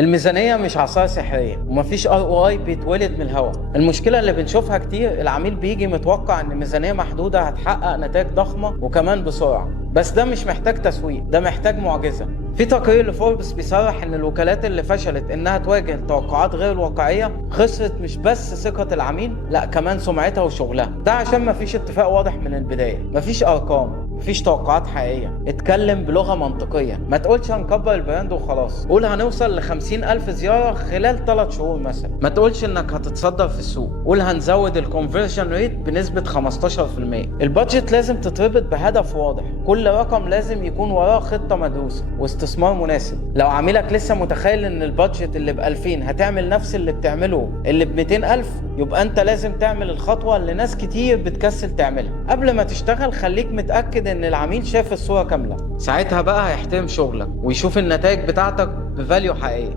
الميزانية مش عصاية سحرية، ومفيش ROI بيتولد من الهوا. المشكلة اللي بنشوفها كتير، العميل بيجي متوقع ان ميزانية محدودة هتحقق نتائج ضخمة وكمان بسرعة، بس ده مش محتاج تسويق، ده محتاج معجزة. في تقرير لفوربس بيصرح ان الوكالات اللي فشلت انها تواجه توقعات غير واقعية خسرت مش بس ثقة العميل، لا كمان سمعتها وشغلها. ده عشان مفيش اتفاق واضح من البداية، مفيش ارقام، مفيش توقعات حقيقية. اتكلم بلغة منطقية، ما تقولش هنكبر البراند وخلاص، قول هنوصل ل50,000 زيارة خلال 3 شهور مثلا. ما تقولش انك هتتصدر في السوق، قول هنزود الكونفرجن ريت بنسبة 15%. البادجت لازم تتربط بهدف واضح، كل رقم لازم يكون وراه خطة مدروسة واستثمار مناسب. لو عميلك لسه متخيل ان البادجت اللي ب2000 هتعمل نفس اللي بتعمله اللي ب200,000، يبقى انت لازم تعمل الخطوة اللي ناس كتير بتكسل تعملها. قبل ما تشتغل خليك متأكد ان العميل شاف الصورة كاملة، ساعتها بقى هيحترم شغلك ويشوف النتائج بتاعتك بفاليو حقيقي.